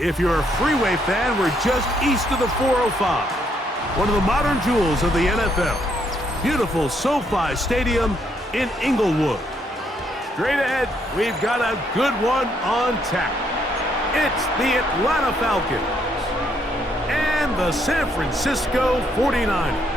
If you're a freeway fan, we're just east of the 405. One of the modern jewels of the NFL. Beautiful SoFi Stadium in Inglewood. Straight ahead, we've got a good one on tap. It's the Atlanta Falcons and the San Francisco 49ers.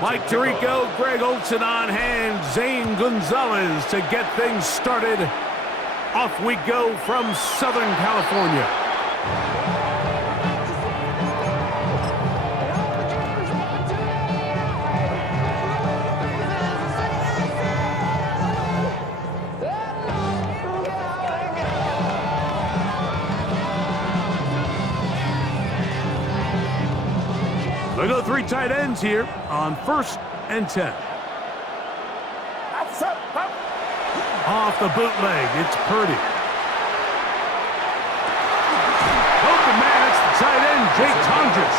Mike Tirico, Greg Olsen on hand, Zane Gonzalez to get things started. Off we go from Southern California. We go three tight ends here on 1st and 10. Off the bootleg, it's Purdy. Open man, it's the tight end, Jake Tonjes.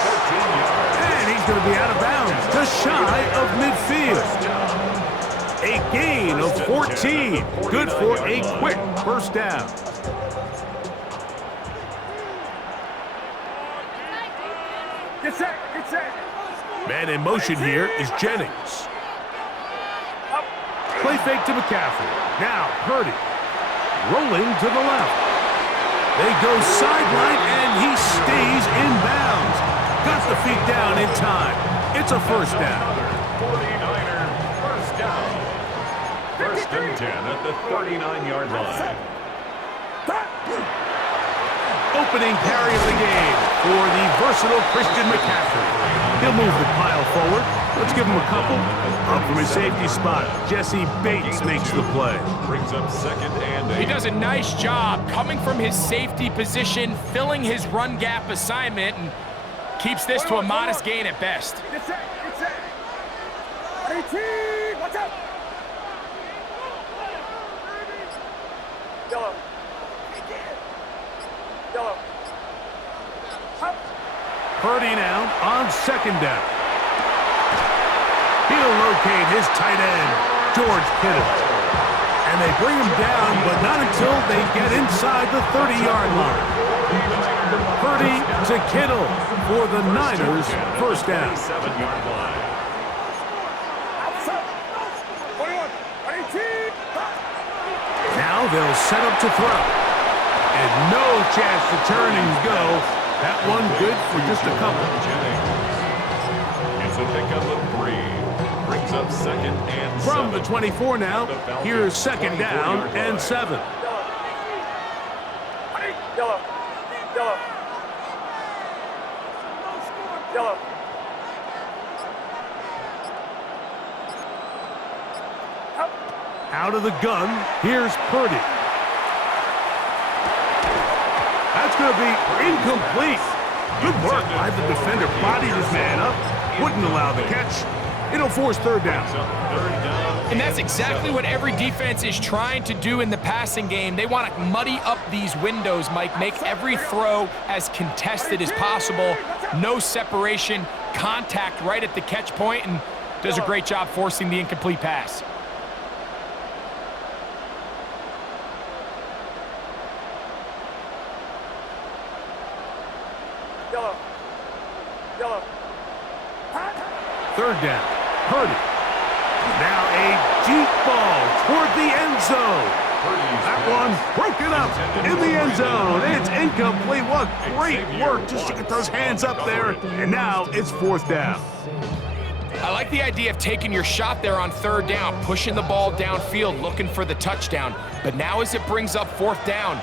And he's going to be out of bounds, just shy of midfield. A gain of 14. Good for a quick first down. Man in motion here is Jennings. Play fake to McCaffrey. Now Purdy. Rolling to the left. They go sideline, and he stays in bounds. Got the feet down in time. It's a first down. 49er first down. 1st and 10 at the 39-yard line. Opening carry of the game for the versatile Christian McCaffrey. He'll move the pile forward. Let's give him a couple. Up from his safety spot, Jesse Bates makes the play. Brings up 2nd and 8. He does a nice job coming from his safety position, filling his run gap assignment, and keeps this to a modest gain at best. Watch out! Yellow. Yellow. Purdy now on 2nd down. He'll locate his tight end, George Kittle. And they bring him down, but not until they get inside the 30-yard line. Purdy to Kittle for the Niners, first down. 7-yard line. Now they'll set up to throw. And no chance to turn and go. That one good for just a couple. It's a pickup of 3. Brings up 2nd and 7. From the 24 now, here's 2nd down and 7. Yellow. Yellow. Yellow. Out of the gun, here's Purdy. That's going to be incomplete. Good work by the defender. Bodied his man up. Wouldn't allow the catch. It'll force 3rd down. And that's exactly what every defense is trying to do in the passing game. They want to muddy up these windows, Mike, make every throw as contested as possible. No separation, contact right at the catch point, and does a great job forcing the incomplete pass. Yellow. Yellow. 3rd down. Purdy. Now a deep ball toward the end zone. That one broken up in the end zone. It's incomplete. What great work just to get those hands up there. And now it's 4th down. I like the idea of taking your shot there on 3rd down, pushing the ball downfield, looking for the touchdown. But now as it brings up 4th down,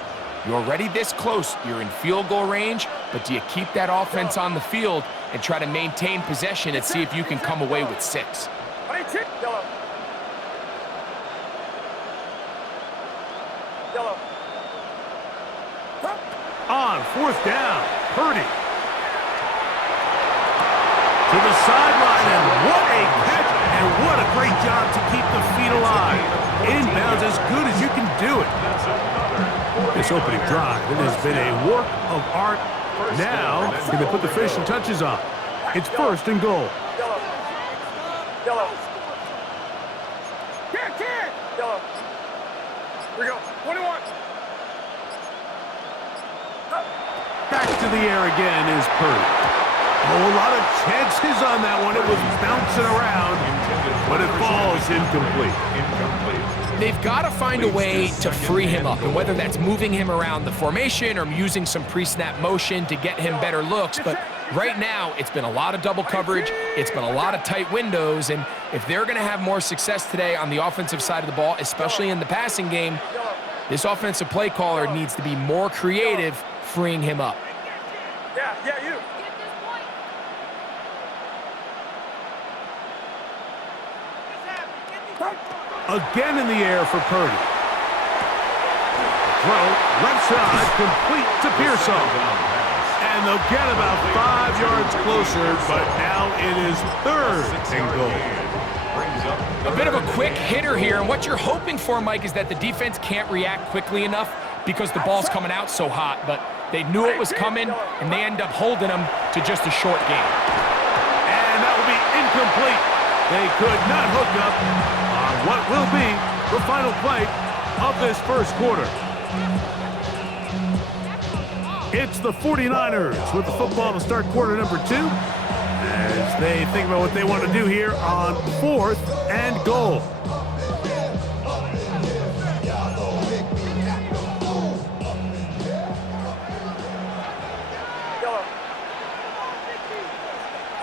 you're already this close. You're in field goal range, but do you keep that offense on the field and try to maintain possession and see if you can come away with 6? Yellow. Yellow. On 4th down, Purdy. To the sideline, and what a catch, and what a great job to keep the feet alive. Inbounds as good as do it. This opening drive, it has been a work of art. Now, can they put the finishing touches on? It's first and goal. Yellow. Yellow. Yellow. Here we go. 21. Back to the air again is Purdy. Oh, a lot of chances on that one. It was bouncing around, but it falls incomplete. They've got to find a way to free him up, and whether that's moving him around the formation or using some pre-snap motion to get him better looks, but right now it's been a lot of double coverage, it's been a lot of tight windows, and if they're going to have more success today on the offensive side of the ball, especially in the passing game, this offensive play caller needs to be more creative freeing him up. Yeah, you. Again in the air for Purdy. Throw, left side, complete to Pearson. And they'll get about 5 yards closer, but now it is third and goal. A bit of a quick hitter here, and what you're hoping for, Mike, is that the defense can't react quickly enough because the ball's coming out so hot, but they knew it was coming, and they end up holding them to just a short game. And that will be incomplete. They could not hook up on what will be the final play of this first quarter. It's the 49ers with the football to start quarter number 2 as they think about what they want to do here on 4th and goal. Yellow.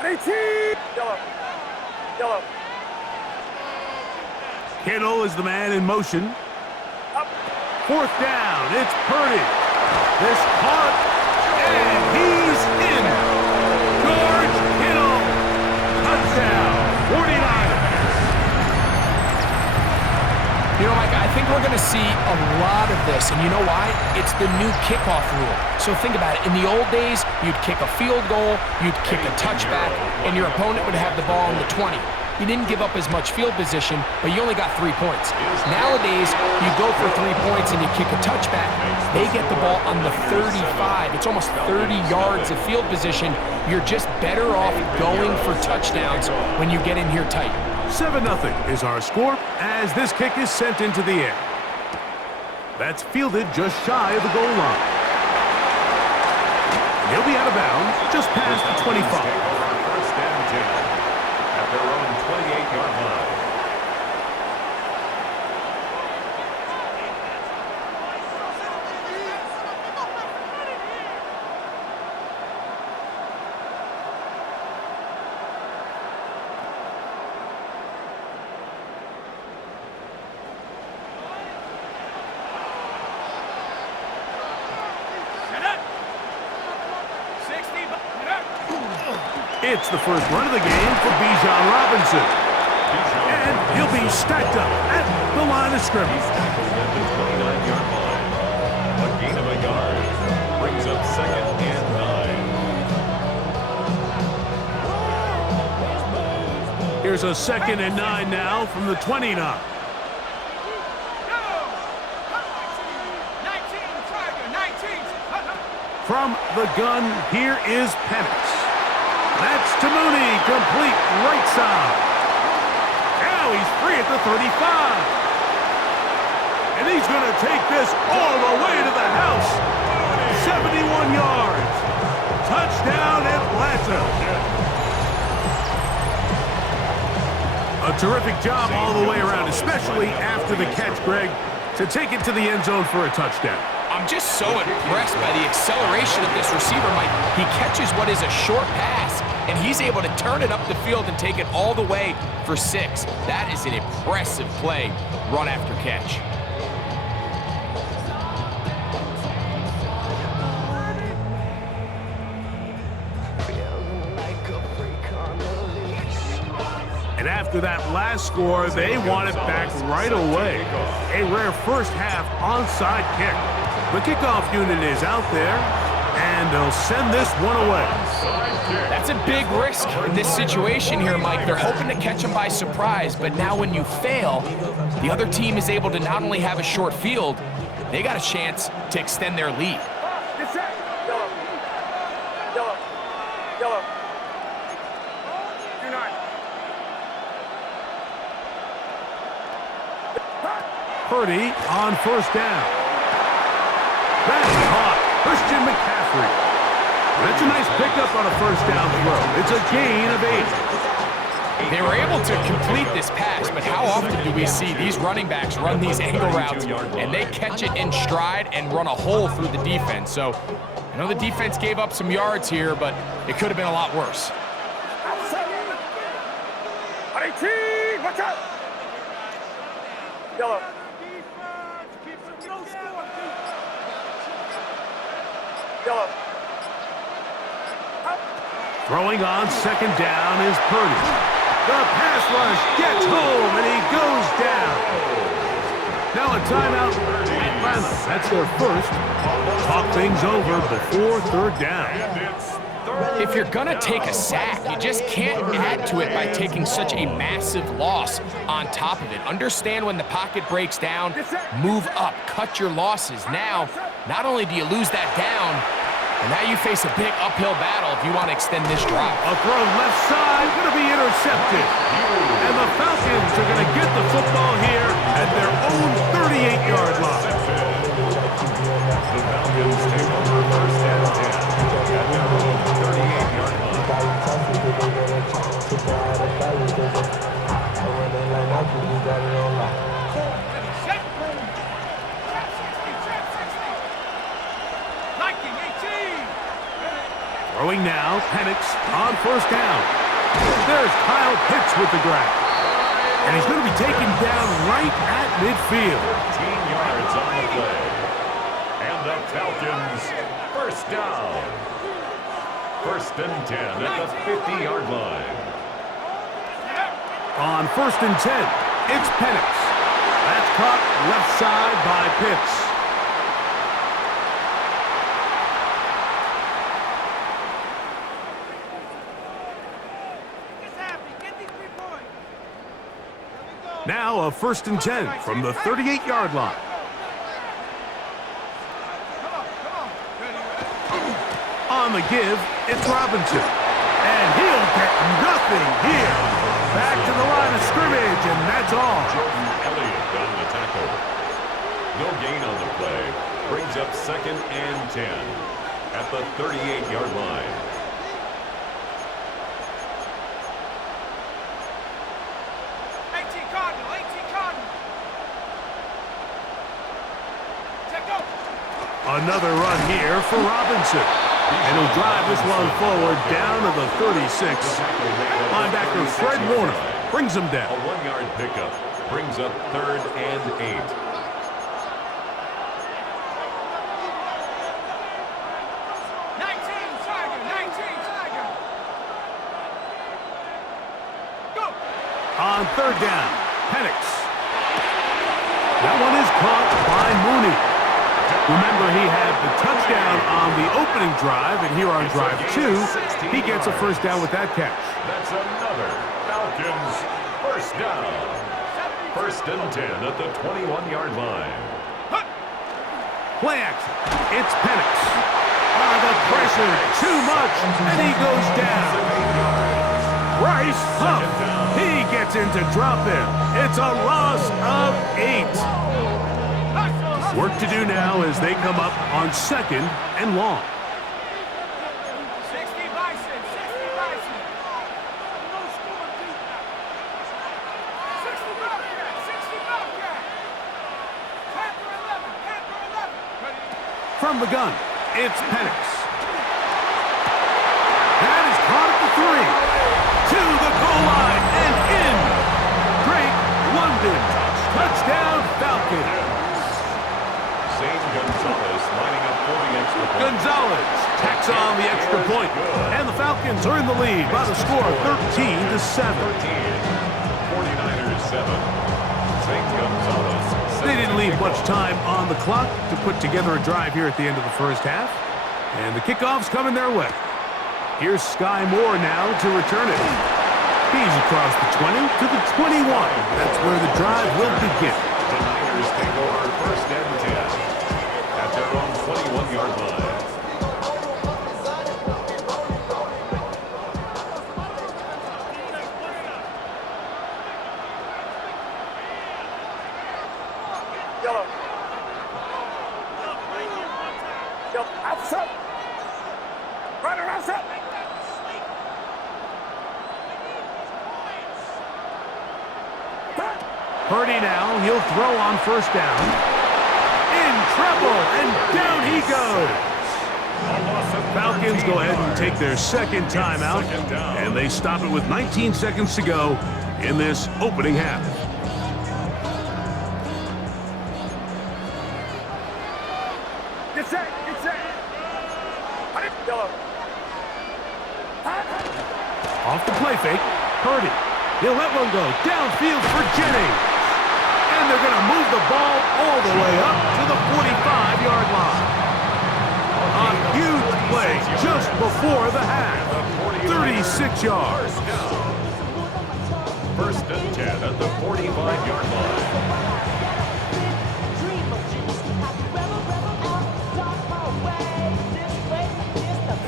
18. Yellow. Yellow. Kittle is the man in motion. Up. 4th down, it's Purdy. This caught, and he's in. George Kittle, touchdown, 49ers. You know, Mike, I think we're going to see a lot of this, and you know why? It's the new kickoff rule. So think about it. In the old days, you'd kick a field goal, you'd kick a touchback, and your opponent would have the ball on the 20. You didn't give up as much field position, but you only got 3 points. Nowadays, you go for 3 points and you kick a touchback. They get the ball on the 35. It's almost 30 yards of field position. You're just better off going for touchdowns when you get in here tight. 7-0 is our score as this kick is sent into the air. That's fielded just shy of the goal line. He'll be out of bounds just past the 25. First and 10 at their own 28-yard line. It's the first run of the game for Bijan Robinson. And he'll be stacked up at the line of scrimmage. Tackled at the 29-yard line. A gain of a yard brings up 2nd and 9. Here's a 2nd and 9 now from the 29. From the gun, here is Penix. That's to Mooney, complete right side. Now he's free at the 35. And he's going to take this all the way to the house. 71 yards. Touchdown, Atlanta. A terrific job all the way around, especially after the catch, Greg, to take it to the end zone for a touchdown. I'm just so impressed by the acceleration of this receiver, Mike. He catches what is a short pass, and he's able to turn it up the field and take it all the way for 6. That is an impressive play, run after catch. And after that last score, they want it back right away. A rare first half onside kick. The kickoff unit is out there, and they'll send this one away. That's a big risk in this situation here, Mike. They're hoping to catch them by surprise, but now when you fail, the other team is able to not only have a short field, they got a chance to extend their lead. Get set. Yellow. Yellow. Yellow. Do not. Purdy on first down. That's caught. Christian McCaffrey. That's a nice pickup on a first down throw. It's a gain of 8. They were able to complete this pass, but how often do we see these running backs run these angle routes and they catch it in stride and run a hole through the defense? So I know the defense gave up some yards here, but it could have been a lot worse. 18, watch out. Yellow. Yellow. Throwing on second down is Purdy. The pass rush gets home, and he goes down. Now a timeout, Atlanta. That's their first. Talk things over before third down. If you're going to take a sack, you just can't add to it by taking such a massive loss on top of it. Understand when the pocket breaks down, move up, cut your losses. Now, not only do you lose that down, and now you face a big uphill battle if you want to extend this drive. A throw left side, going to be intercepted. And the Falcons are going to get the football here at their own 38-yard line. The Falcons take over first and 10 at their own 38-yard Throwing now, Penix on first down. There's Kyle Pitts with the grab. And he's going to be taken down right at midfield. 15 yards on the play. And the Falcons, first down. First and 10 at the 50-yard line. On first and 10, it's Penix. That's caught left side by Pitts. Now a first and 10 from the 38-yard line. On the give, it's Robinson. And he'll get nothing here. Back to the line of scrimmage, and that's all. Jordan Elliott on the tackle. No gain on the play. Brings up second and 10 at the 38-yard line. Another run here for Robinson. And he'll drive this one forward down to the 36. Linebacker Fred Warner brings him down. A 1-yard pickup brings up third and 8. On third down, Penix. That one is caught by Mooney. Remember, he had the touchdown on the opening drive, and here on drive 2, he gets a first down with that catch. That's another Falcons first down. First and 10 at the 21-yard line. Play action. It's Penix. The pressure, too much, and he goes down. Bryce Huff. He gets into drop in. It's a loss of 8. Work to do now as they come up on second and long. 60 Bison, 60 Bison. 60 Bobcat, 60 Bobcat. Panther 11, Panther 11. From the gun, it's Penix. That is caught at the 3. To the goal line and in. Drake London. Touchdown Falcons. Gonzalez lining up for the extra point. Gonzalez tacks on the extra point. And the Falcons are in the lead by the score of 13-7. 49ers 7. St. Gonzalez. They didn't leave much time on the clock to put together a drive here at the end of the first half. And the kickoff's coming their way. Here's Sky Moore now to return it. He's across the 20 to the 21. That's where the drive will begin. The Niners take over 1st and 10 at their own 21-yard line. Yellow. Yellow. Outside. Runner outside. Purdy now, he'll throw on 1st down. In trouble, and down he goes. Falcons go ahead and take their 2nd timeout, and they stop it with 19 seconds to go in this opening half. Get set. Get set. Yellow. Off the play fake, Purdy. He'll let one go downfield for Jennings. And they're going to move the ball all the way up to the 45-yard line. A huge play just before the half. 36 yards. 1st and 10 at the 45-yard line.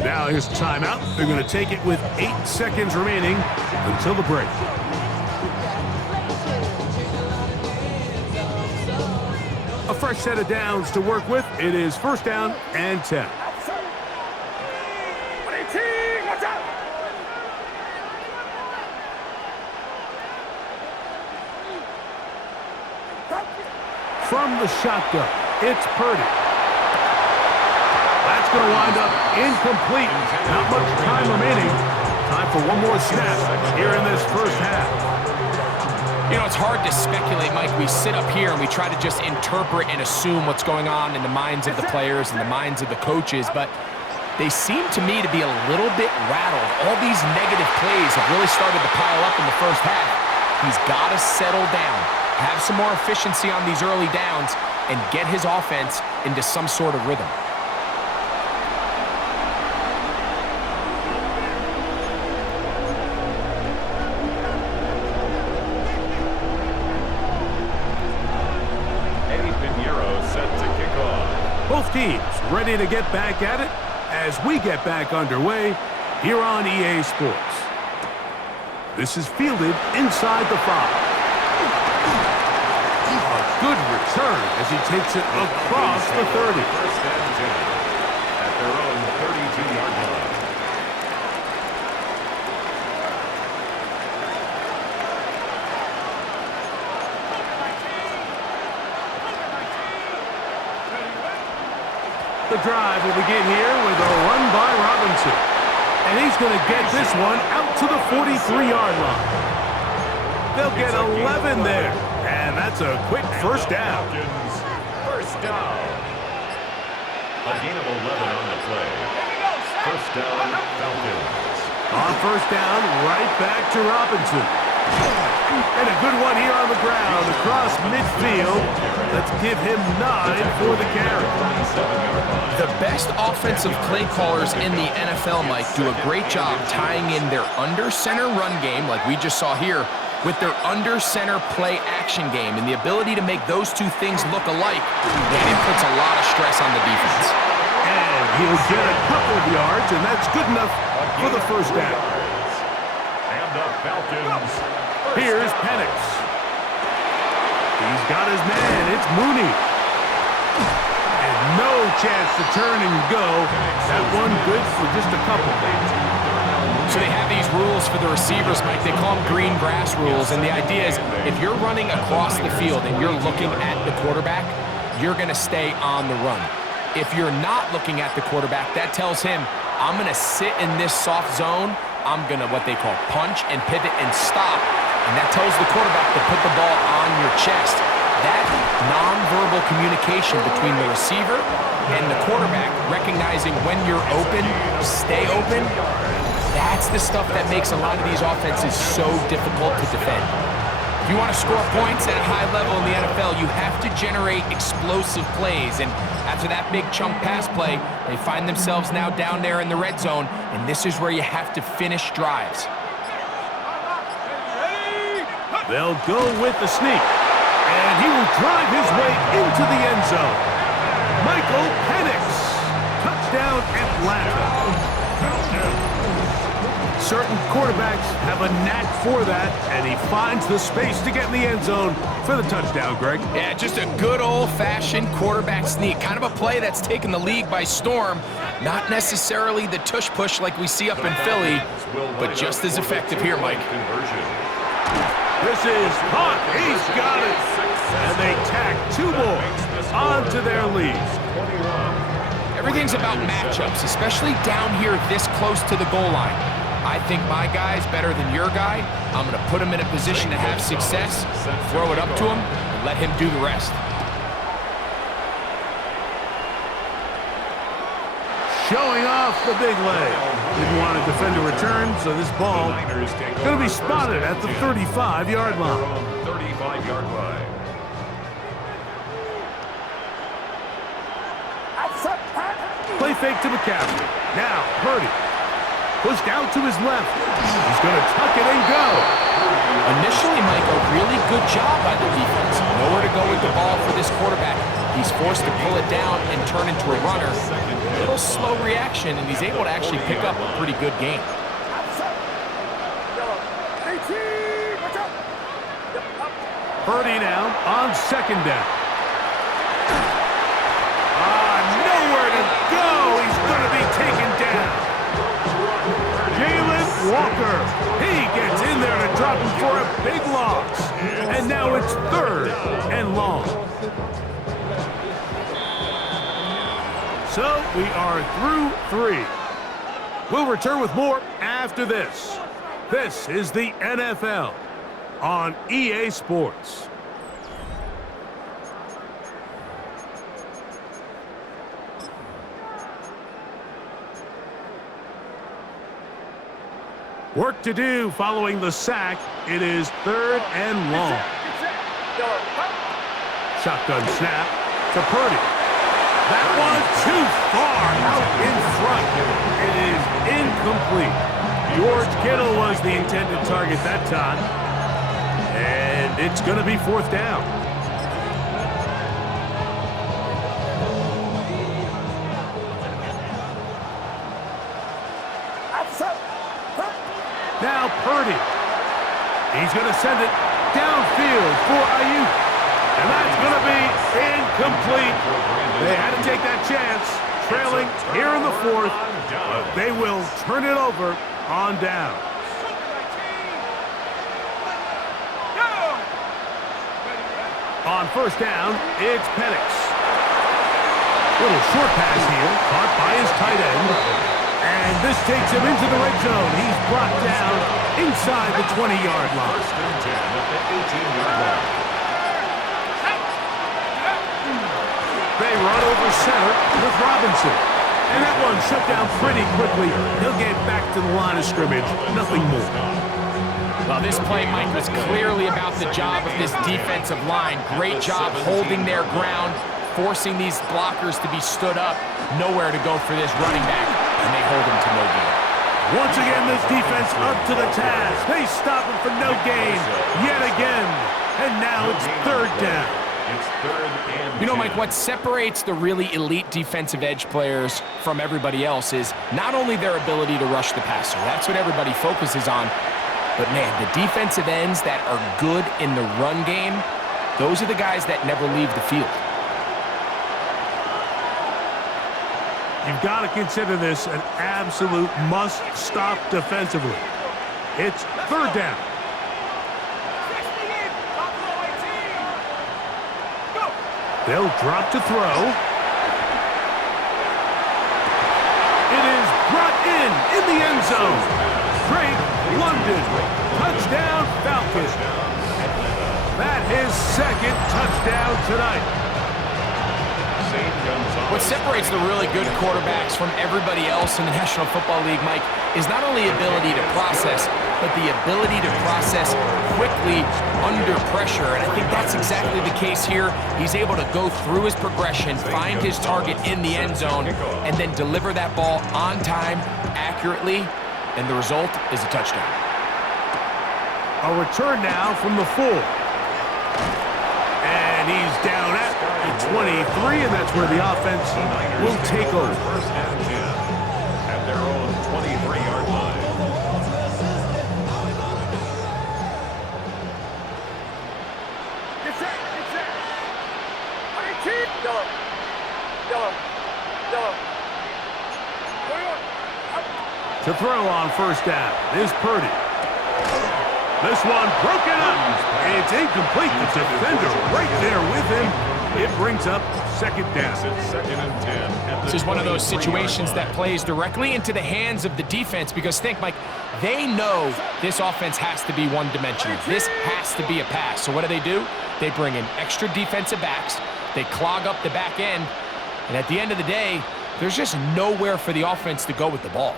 Now here's timeout. They're going to take it with 8 seconds remaining until the break. A fresh set of downs to work with. It is 1st down and 10. 118. Watch out. From the shotgun, it's Purdy. That's going to wind up incomplete. Not much time remaining. Time for one more snap here in this 1st half. You know, it's hard to speculate, Mike. We sit up here and we try to just interpret and assume what's going on in the minds of the players and the minds of the coaches, but they seem to me to be a little bit rattled. All these negative plays have really started to pile up in the 1st half. He's got to settle down, have some more efficiency on these early downs, and get his offense into some sort of rhythm. Both teams ready to get back at it as we get back underway here on EA Sports. This is fielded inside the 5. A good return as he takes it across the 30. 1st and 10 at their own 32-yard line. The drive will begin here with a run by Robinson. And he's going to get this one out to the 43-yard line. They'll get 11 there. And that's a quick 1st down. 1st down. A gain of 11 on the play. 1st down, Falcons. On 1st down, right back to Robinson. And a good one here on the ground across midfield. Let's give him 9 for the carry. The best offensive play callers in the NFL, Mike, do a great job tying in their under-center run game, like we just saw here, with their under-center play action game. And the ability to make those two things look alike, and it puts a lot of stress on the defense. And he'll get a couple of yards, and that's good enough for the 1st down. And the Falcons. Here's Penix. He's got his man. It's Mooney. And no chance to turn and go. That one good for just a couple. So they have these rules for the receivers, Mike. They call them green grass rules. And the idea is if you're running across the field and you're looking at the quarterback, you're going to stay on the run. If you're not looking at the quarterback, that tells him, I'm going to sit in this soft zone. I'm going to what they call punch and pivot and stop. And that tells the quarterback to put the ball on your chest. That nonverbal communication between the receiver and the quarterback, recognizing when you're open, stay open, that's the stuff that makes a lot of these offenses so difficult to defend. If you want to score points at a high level in the NFL, you have to generate explosive plays. And after that big chunk pass play, they find themselves now down there in the red zone, and this is where you have to finish drives. They'll go with the sneak, and he will drive his way into the end zone. Michael Penix, touchdown Atlanta. Certain quarterbacks have a knack for that, and he finds the space to get in the end zone for the touchdown, Greg. Yeah, just a good old-fashioned quarterback sneak. Kind of a play that's taken the league by storm. Not necessarily the tush-push like we see up in Philly, but just as effective here, Mike. This is hot. He's got it. And they tack 2 more onto their lead. Everything's about matchups, especially down here this close to the goal line. I think my guy's better than your guy. I'm going to put him in a position to have success, throw it up to him, and let him do the rest. Showing off the big leg. Didn't want to defend a return, so this ball going to be spotted at the 35-yard line. 35-yard line. Play fake to McCaffrey. Now, Purdy. Pushed out to his left. He's going to tuck it and go. Initially, Mike, a really good job by the defense. Nowhere to go with the ball for this quarterback. He's forced to pull it down and turn into a runner. A little slow reaction, and he's able to actually pick up a pretty good game. Purdy now on second down. Nowhere to go. He's going to be taken down. Walker, he gets in there to drop him for a big loss. And now it's 3rd and long. So we are through 3. We'll return with more after this. This is the NFL on EA Sports. Work to do following the sack. It is 3rd and long. Shotgun snap to Purdy. That one too far out in front. It is incomplete. George Kittle was the intended target that time. And it's going to be 4th down. Now Purdy. He's going to send it downfield for Ayuk. And that's going to be incomplete. They had to take that chance, trailing here in the 4th. But they will turn it over on down. On 1st down, it's Penix. Little short pass here, caught by his tight end. And this takes him into the red zone. He's brought down inside the 20-yard line. 1st and 10 at the 18-yard line. They run over center with Robinson. And that one shut down pretty quickly. He'll get back to the line of scrimmage. Nothing more. Well, this play, Mike, was clearly about the job of this defensive line. Great job holding their ground, forcing these blockers to be stood up. Nowhere to go for this running back, and they hold him to no gain. Once again, this defense up to the task. They stop him for no gain yet again. And now it's 3rd down. It's 3rd and 10. You know, Mike, what separates the really elite defensive edge players from everybody else is not only their ability to rush the passer. That's what everybody focuses on. But, man, the defensive ends that are good in the run game, those are the guys that never leave the field. You've got to consider this an absolute must-stop defensively. It's 3rd down. They'll drop to throw. It is brought in the end zone. Drake London, touchdown Falcons. That his 2nd touchdown tonight. What separates the really good quarterbacks from everybody else in the National Football League, Mike, is not only ability to process, but the ability to process quickly under pressure. And I think that's exactly the case here. He's able to go through his progression, find his target in the end zone, and then deliver that ball on time, accurately, and the result is a touchdown. A return now from the 4. And he's down at the 23, and that's where the offense will take over. First and 10 at their own 23-yard line. Get set. Yellow. To throw on first down is Purdy. This one broken up. It's incomplete. The defender right there with him. It brings up second down. It's second and 10 at the This is one of those 23-yard situations line. that plays directly into the hands of the defense because think, Mike, they know this offense has to be one-dimensional. This has to be a pass. So what do? They bring in extra defensive backs. They clog up the back end. And at the end of the day, there's just nowhere for the offense to go with the ball.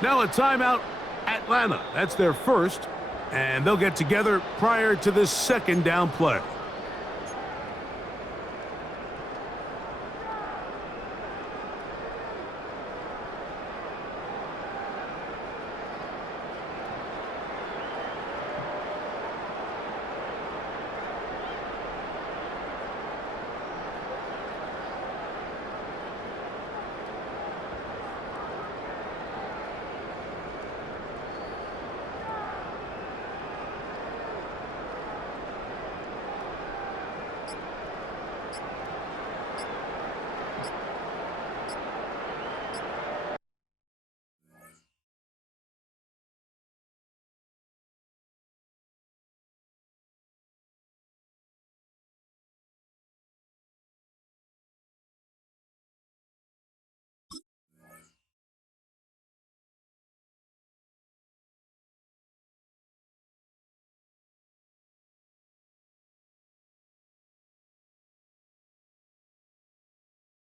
Now a timeout, Atlanta. That's their first, and they'll get together prior to this second down play.